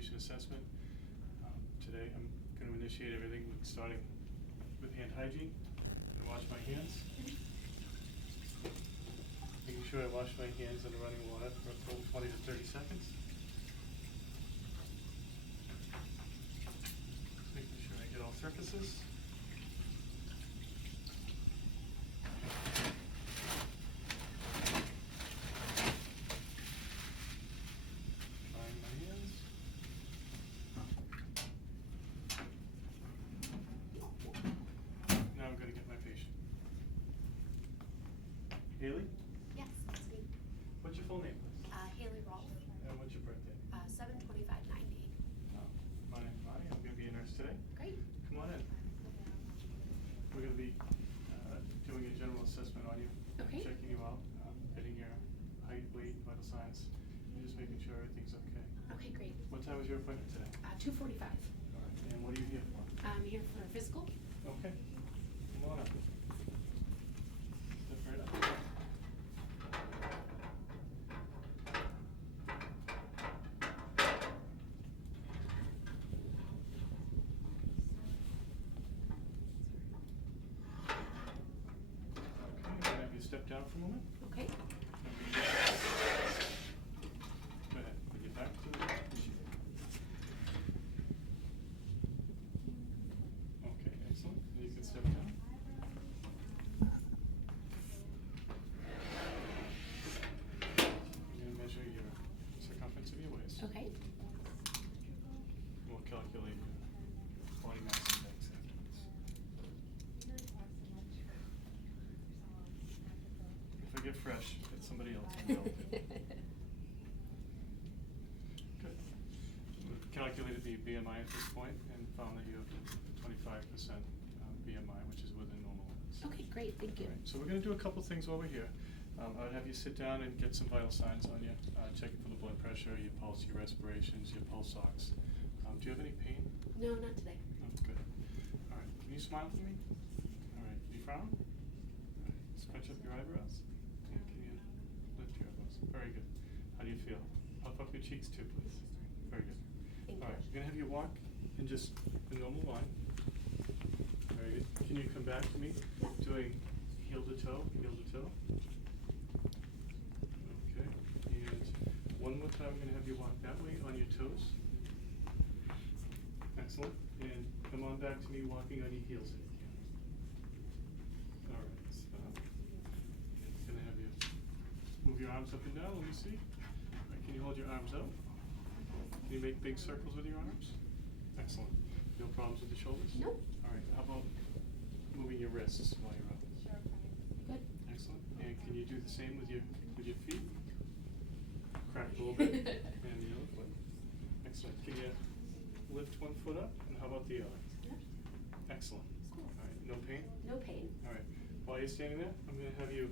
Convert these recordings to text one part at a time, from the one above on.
patient assessment. Today I'm going to initiate everything starting with hand hygiene. I'm going to wash my hands. Making sure I wash my hands in running water for a full 20 to 30 seconds. Making sure I get all surfaces. Drying my hands. Now I'm going to get my patient. Haley? Yes, that's me. What's your full name, please? Haley Rolfe. And what's your birthday? 7/25/90. My name's Bonnie. I'm going to be a nurse today. Great. Come on in. We're going to be doing a general assessment on you. Okay. Checking you out, getting your height, weight, vital signs, and just making sure everything's okay. Okay, great. What time was your appointment today? 2:45. All right. And what are you here for? I'm here for physical. Okay. Come on up. Step right up. Okay, I'm gonna have you step down for a moment. Okay. Go ahead, bring it back to the machine. Okay, excellent. And you can step down. I'm gonna measure your circumference of your waist. Okay. We'll calculate your body mass index afterwards. If I get fresh, it's somebody else can help. Good. We've calculated the BMI at this point and found that you have 25% BMI, which is within normal limits. Okay, great. Thank you. All right, so we're going to do a couple things while we're here. I would have you sit down and get some vital signs on you, checking for the blood pressure, your pulse, your respirations, your pulse ox. Do you have any pain? No, not today. Oh, good. All right, can you smile for me? All right, can you frown? All right, scrunch up your eyebrows. And can you lift your elbows? Very good. How do you feel? Puff up your cheeks too, please. Very good. Thank All right, you. I'm going to have you walk in just a normal line. Very good. Can you come back to me doing heel to toe, heel to toe? Okay. And one more time, I'm going to have you walk that way on your toes. Excellent. And come on back to me walking on your heels if you can. All right. Stop. Going to have you move your arms up and down. Let me see. All right, can you hold your arms out? Can you make big circles with your arms? Excellent. No problems with the shoulders? No. All right. How about moving your wrists while you're up? Good. Excellent. And can you do the same with your feet? Crack a little bit. And the other foot. Excellent. Can you lift one foot up? And how about the other? Yeah. Excellent. Cool. All right. No pain? No pain. All right. While you're standing there, I'm going to have you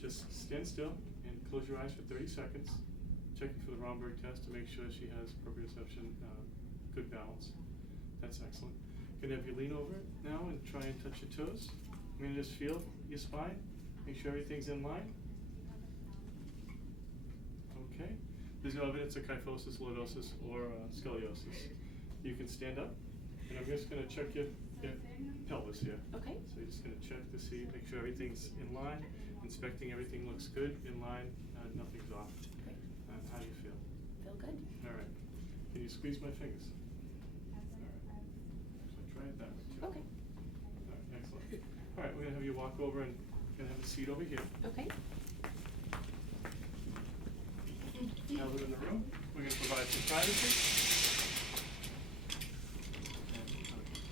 just stand still and close your eyes for 30 seconds. Checking for the Romberg test to make sure she has proprioception, good balance. That's excellent. Going to have you lean over it now and try and touch your toes. I'm going to just feel your spine. Make sure everything's in line. Okay. There's no evidence of kyphosis, lordosis, or scoliosis. You can stand up, and I'm just going to check your pelvis here. Okay. So you're just going to check to see, make sure everything's in line, inspecting everything looks good, in line, nothing's off. Great. How do you feel? Feel good. All right. Can you squeeze my fingers? All right. So try it that way too. Okay. All right, excellent. All right, we're going to have you walk over and going to have a seat over here. Okay. Now we're in the room. We're going to provide some privacy. And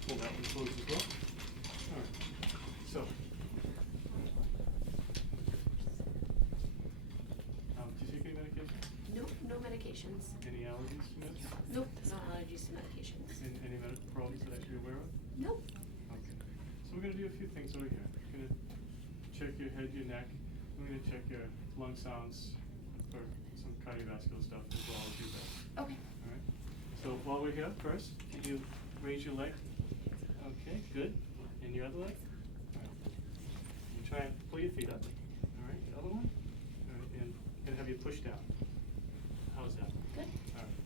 pull that one closed as well. All right. So, do you take any medication? Nope, no medications. Any allergies to meds? Nope, no allergies to medications. Any medical problems that I should be aware of? Nope. Okay. So we're going to do a few things over here. We're going to check your head, your neck. We're going to check your lung sounds for some cardiovascular stuff as well as you guys. Okay. All right. So while we're here, first, can you raise your leg? Okay, good. And your other leg? All right. You try and pull your feet up. All right. The other one. All right. And have you push down. How's that? Good. All right.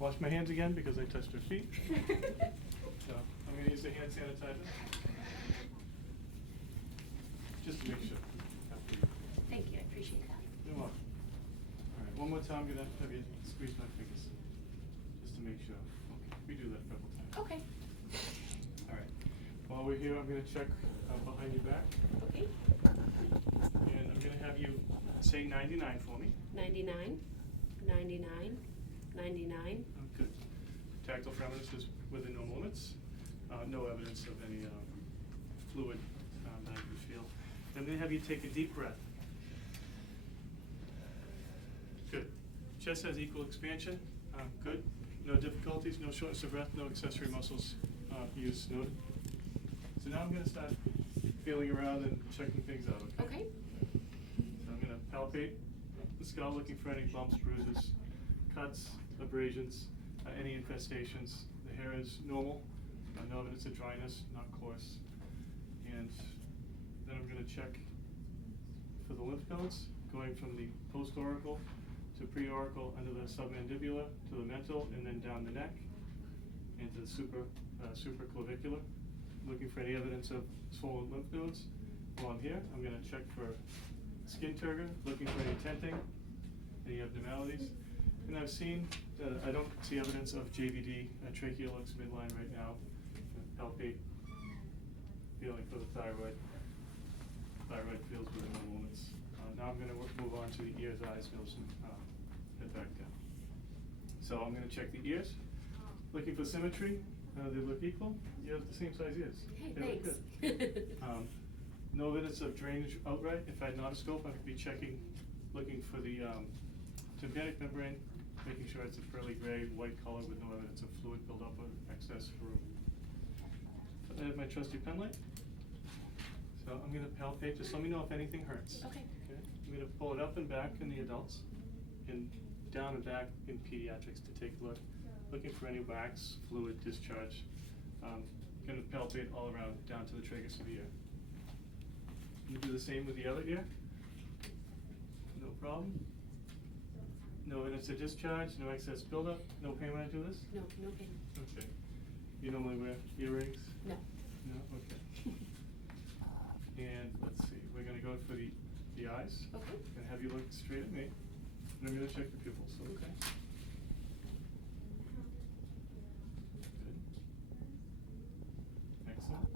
wash my hands again because I touched her feet. So I'm gonna use the hand sanitizer. Just to make sure. Thank you, I appreciate that. You're welcome. All right, one more time, I'm gonna have you squeeze my fingers, just to make sure. Okay, we do that a couple times. Okay. All right, while we're here, I'm gonna check behind your back, Okay. and I'm gonna have you say 99 for me. 99, 99, 99. Oh, good. Tactile firmness is within normal limits. No evidence of any fluid that I can feel. I'm gonna have you take a deep breath. Good. Chest has equal expansion. Good. No difficulties, no shortness of breath, no accessory muscles used. Noted. So now I'm going to start feeling around and checking things out. Okay. So I'm going to palpate the skull, looking for any bumps, bruises, cuts, abrasions, any infestations. The hair is normal. No evidence of dryness, not coarse. And then I'm going to check for the lymph nodes, going from the post-auricle to pre-auricle under the submandibular to the mental, and then down the neck into the supraclavicular. Looking for any evidence of swollen lymph nodes. While I'm here, I'm going to check for skin turgor, looking for any tenting, any abnormalities. And I've seen, I don't see evidence of JVD. Trachea looks midline right now. Palpate, feeling for the thyroid. Thyroid feels within the limits. Now I'm going to move on to the ears, eyes, nose, and head back down. So I'm going to check the ears. Looking for symmetry. They look equal. You have the same size ears. Hey, they thanks. look good. No evidence of drainage outright. If I had not a scope, I could be checking, looking for the tympanic membrane, making sure it's a pearly gray, white color with no evidence of fluid buildup or excess room. I have my trusty pen light. So I'm going to palpate. Just let me know if anything hurts. Okay. I'm going to pull it up and back in the adults and down and back in pediatrics to take a look. Looking for any wax, fluid, discharge. Going to palpate all around down to the tragus of the ear. You do the same with the other ear. No problem. No evidence of discharge, no excess buildup. No pain when I do this? No, no pain. Okay. You normally wear earrings? No. No? Okay. And let's see, we're gonna go for the eyes. Okay. And have you look straight at me. And I'm gonna check the pupils, okay? Good. Excellent.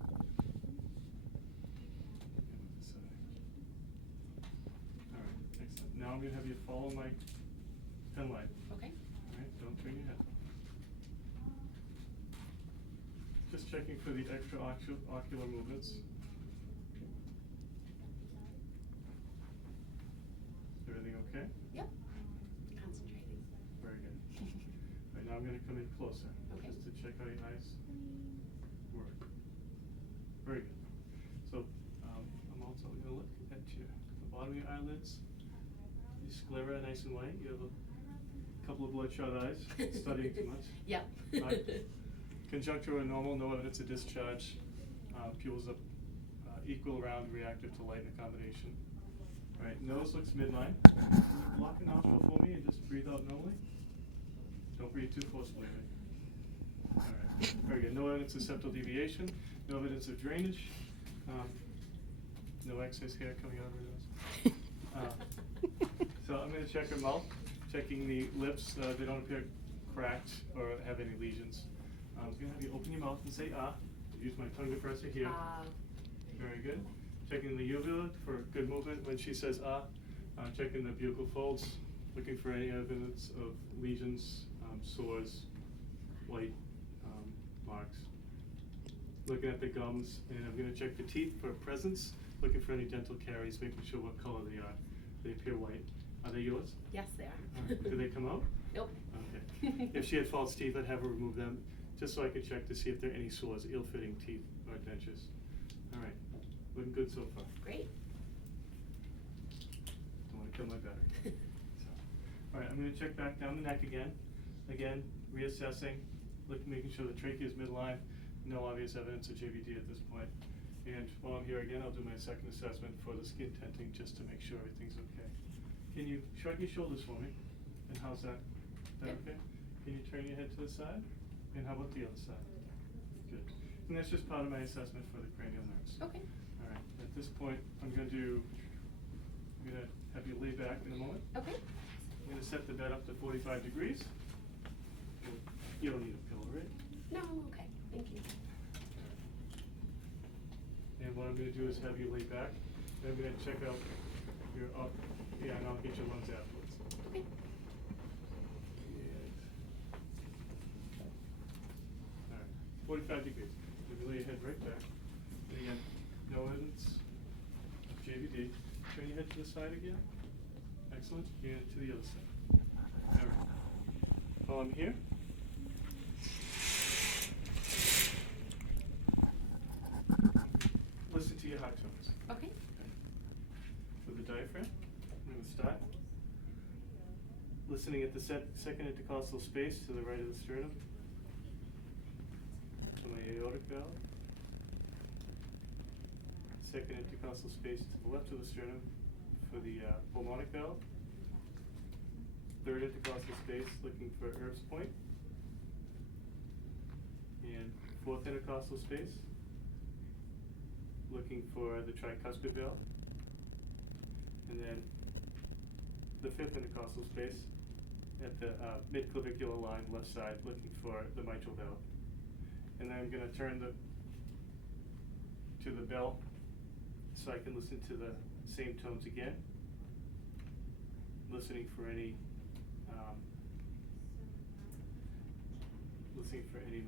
And this side. All right, excellent. Now I'm gonna have you follow my pen light. Okay. All right, don't turn your head. Just checking for the extraocular movements. Is everything okay? Yep. Concentrating. Very good. Right, now I'm going to come in closer. Okay. Just to check how your eyes work. Very good. So I'm also going to look at the bottom of your eyelids. Your sclera nice and white. You have a couple of bloodshot eyes. Studying too much. Yep. Conjunctiva normal, no evidence of discharge. Pupils are equal, round, reactive to light and accommodation. All right, nose looks midline. Can you block a nostril for me and just breathe out normally? Don't breathe too forcefully. Right? All right, very good. No evidence of septal deviation. No evidence of drainage. No excess hair coming out of her nose. So I'm going to check her mouth, checking the lips. They don't appear cracked or have any lesions. I'm going to have you open your mouth and say ah. Use my tongue depressor here. Very good. Checking the uvula for good movement when she says ah. Checking the buccal folds, looking for any evidence of lesions, sores, white marks. Looking at the gums, and I'm going to check the teeth for presence, looking for any dental caries, making sure what color they are. They appear white. Are they yours? Yes, they are. Do they come out? Nope. Okay. If she had false teeth, I'd have her remove them, just so I could check to see if there are any sores, ill-fitting teeth or dentures. All right, looking good so far. Great. Don't want to kill my battery. So, all right, I'm going to check back down the neck again. Again, reassessing, making sure the trachea is midline. No obvious evidence of JVD at this point. And while I'm here again, I'll do my second assessment for the skin tenting just to make sure everything's okay. Can you shrug your shoulders for me? And how's that? Is that Yep. okay? Can you turn your head to the side? And how about the other side? Good. And that's just part of my assessment for the cranial nerves. Okay. All right, at this point, I'm gonna have you lay back in a moment. Okay. I'm gonna set the bed up to 45 degrees. You don't need a pillow, right? No, I'm okay. Thank you. And what I'm gonna do is have you lay back, then I'm gonna check out your and I'll get your lungs afterwards. Okay. All right, 45 degrees. If you lay your head right back, and again, no evidence of JVD. Turn your head to the side again. Excellent. And to the other side. All right. While I'm here. Listen to your heart tones. Okay. With the diaphragm, I'm going to start. Listening at the second intercostal space to the right of the sternum. To my aortic valve. Second intercostal space to the left of the sternum for the pulmonic valve. Third intercostal space looking for Erb's point. And fourth intercostal space looking for the tricuspid valve. And then the fifth intercostal space at the midclavicular line left side looking for the mitral valve. And then I'm going to turn to the bell so I can listen to the same tones again, listening for any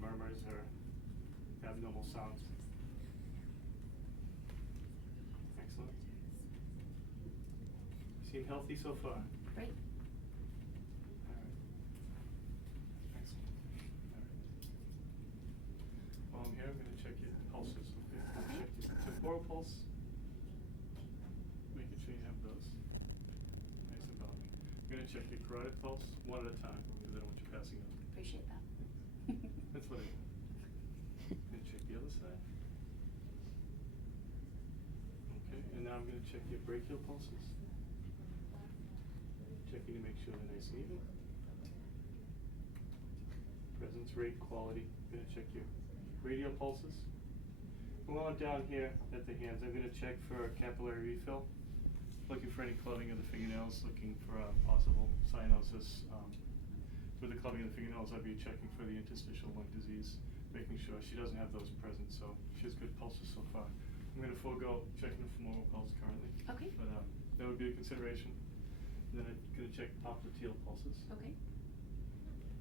murmurs or abnormal sounds. Excellent. Seem healthy so far? Great. All right. Excellent. All right. While I'm here, I'm going to check your pulses. Okay? I'm going to check your temporal pulse. Making sure you have those nice and bounding. I'm going to check your carotid pulse one at a time because I don't want you passing out. Appreciate that. That's what I do. I'm going to check the other side. Okay, and now I'm going to check your brachial pulses. Checking to make sure they're nice and even. Presence, rate, quality. I'm going to check your radial pulses. And while I'm down here at the hands, I'm going to check for capillary refill. Looking for any clubbing of the fingernails, looking for a possible cyanosis. With the clubbing of the fingernails, I'll be checking for the interstitial lung disease, making sure she doesn't have those present, so she has good pulses so far. I'm going to forego checking the femoral pulse currently. Okay. But that would be a consideration. And then I'm going to check popliteal pulses. Okay.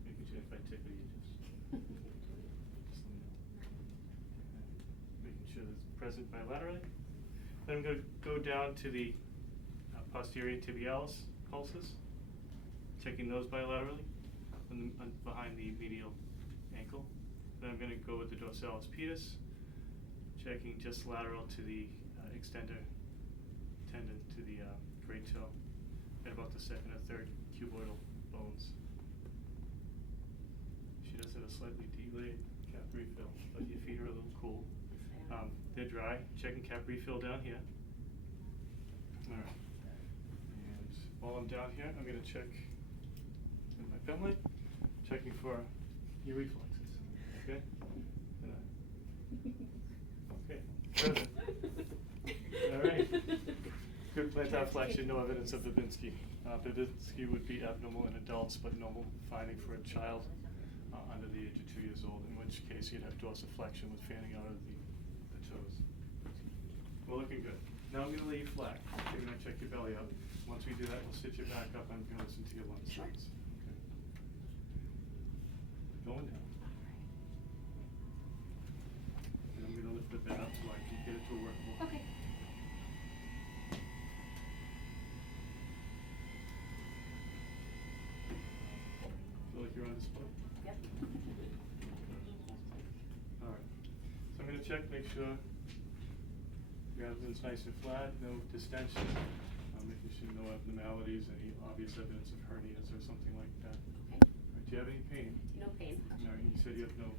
Making sure if I tickle you, just let me know. And making sure that's present bilaterally. Then I'm going to go down to the posterior tibialis pulses, checking those bilaterally behind the medial ankle. Then I'm going to go with the dorsalis pedis, checking just lateral to the extender tendon to the great toe at about the second or third cuboidal bones. She does have a slightly delayed cap refill, but your feet are a little cool. They're dry. Checking cap refill down here. All right. And while I'm down here, I'm going to check with my pen light, checking for your reflexes. Okay? Okay. Present. All right. Good plantar flexion, no evidence of Babinski. Babinski would be abnormal in adults, but normal finding for a child under the age of 2 years old, in which case you'd have dorsiflexion with fanning out of the toes. We're looking good. Now I'm going to lay you flat. You're going to check your belly out. Once we do that, we'll sit you back up. I'm going to listen to your lung Sure. sounds. Okay. Going down. And I'm going to lift the bed up so I can get it to a workable. Okay. Feel like you're on display? Yep. All right. So I'm going to check, make sure your abdomen's nice and flat, no distension, making sure no abnormalities, any obvious evidence of hernias or something like that. Okay. All right, do you have any pain? No pain. No, you said you have no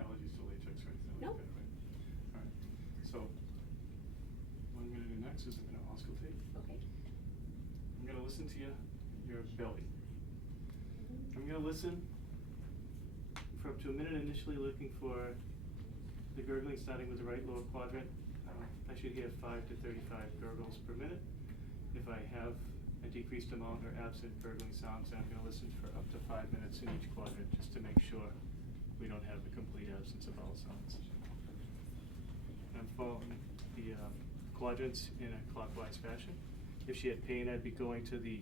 allergies to latex or anything Nope. like that, right? All right. So what I'm going to do next is I'm going to auscultate. Okay. I'm going to listen to your belly. I'm going to listen for up to a minute, initially looking for the gurgling starting with the right lower quadrant. I should hear 5 to 35 gurgles per minute. If I have a decreased amount or absent gurgling sounds, I'm gonna listen for up to 5 minutes in each quadrant, just to make sure we don't have a complete absence of all sounds. I'm following the quadrants in a clockwise fashion. If she had pain, I'd be going to the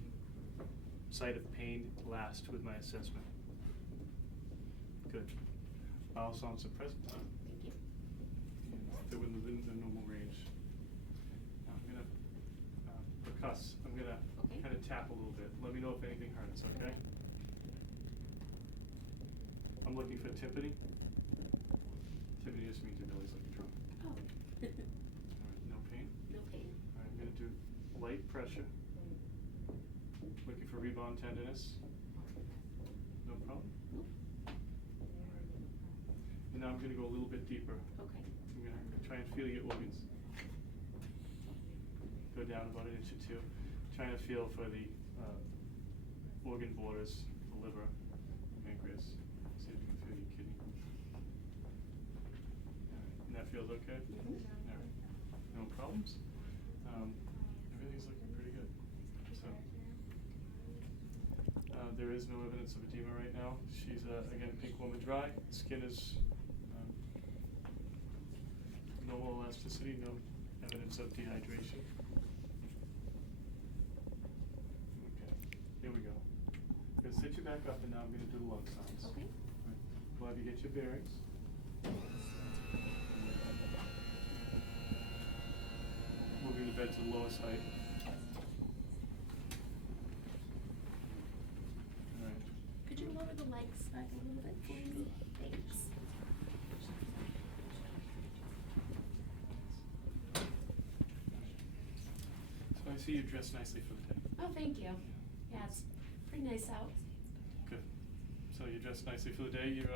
site of pain last with my assessment. Good. All sounds are present. Thank you. And they're within the normal range. Now I'm gonna percuss. I'm gonna Okay. kind of tap a little bit. Let me know if anything hurts, okay? I'm looking for timpani. Timpani just means your belly's like a drum. Oh. All right, no pain? No pain. All right, I'm gonna do light pressure. Looking for rebound tenderness. No problem? Nope. All right. And now I'm gonna go a little bit deeper. Okay. I'm gonna try and feel your organs. Go down about an inch or two. Trying to feel for the organ borders, the liver, pancreas. See if you can feel your kidney. All right. And that feels okay? Mhm. All right. No problems? Everything's looking pretty good. So, there is no evidence of edema right now. She's, again, pink woman dry. Skin is normal elasticity, no evidence of dehydration. Okay, here we go. I'm gonna sit you back up and now I'm gonna do the lung sounds. Okay. Right. We'll have you get your bearings. Moving the bed to the lowest height. All right. Could you lower the legs back a little bit for me? Thanks. So I see you're dressed nicely for the day. Oh, thank you. Yeah, it's pretty nice out. Good. So you're dressed nicely for the day. You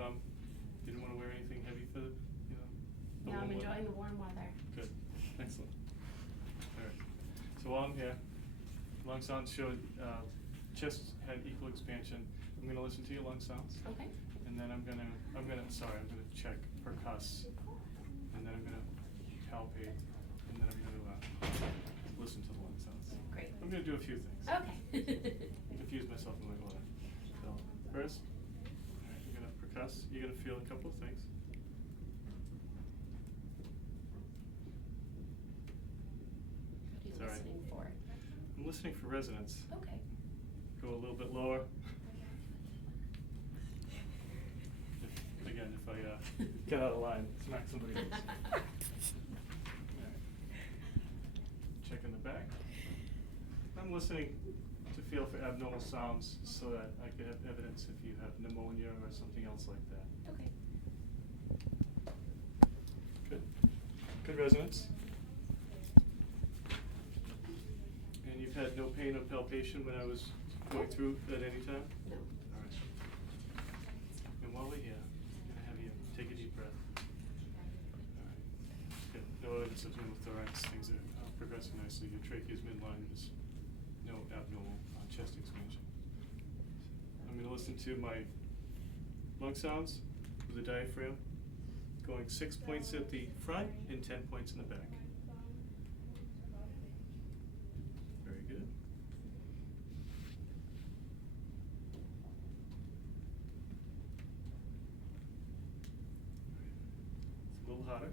didn't want to wear anything heavy for the, the Yeah, I'm warm weather? enjoying the warm weather. Good. Excellent. All right. So while I'm here, lung sounds showed chest had equal expansion. I'm going to listen to your lung sounds. Okay. And then I'm gonna check percuss, and then I'm gonna palpate, and then I'm gonna listen to the lung sounds. Great. I'm gonna do a few things. Okay. Confuse myself in my order. So first, all right, you're gonna percuss. You're gonna feel a couple of things. What are you It's all right. listening for? I'm listening for resonance. Okay. Go a little bit lower. Again, if I get out of line, smack somebody else. Alright. Check in the back. I'm listening to feel for abnormal sounds so that I could have evidence if you have pneumonia or something else like that. Okay. Good. Good resonance. And you've had no pain or palpation when I was going through at any time? No. All right. And while we're here, I'm gonna have you take a deep breath. All right. Good. No evidence of pneumothorax. Things are progressing nicely. Your trachea is midline. There's no abnormal chest expansion. I'm gonna listen to my lung sounds with the diaphragm, going 6 points at the front and 10 points in the back. Very good. It's a little hotter.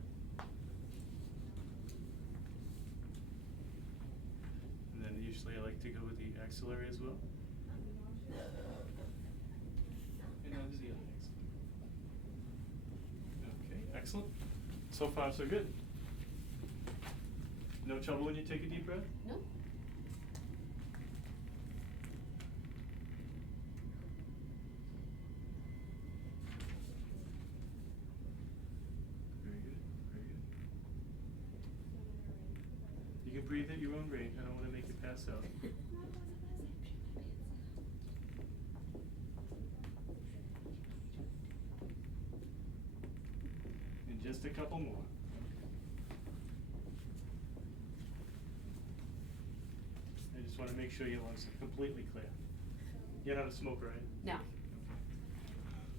And then usually I like to go with the axillary as well. And now there's the other axillary. Okay, excellent. So far, so good. No trouble when you take a deep breath? No. Very good, very good. You can breathe at your own rate. I don't want to make you pass out. And just a couple more. I just want to make sure your lungs are completely clear. You're not a smoker, right? No.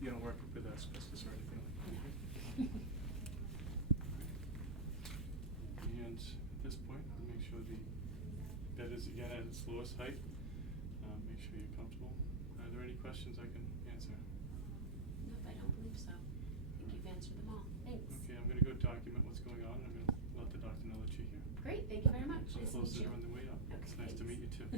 You don't work with asbestos or anything like that? No. And at this point, we'll make sure the bed is again at its lowest height. Make sure you're comfortable. Are there any questions I can answer? Nope, I don't believe so. I think you've answered them all. Thanks. Okay, I'm gonna go document what's going on, and I'm gonna let the doctor know that you're here. Great, thank you very much. I'll Nice to close meet it you. on the way up. Okay, It's nice to thanks. meet you too.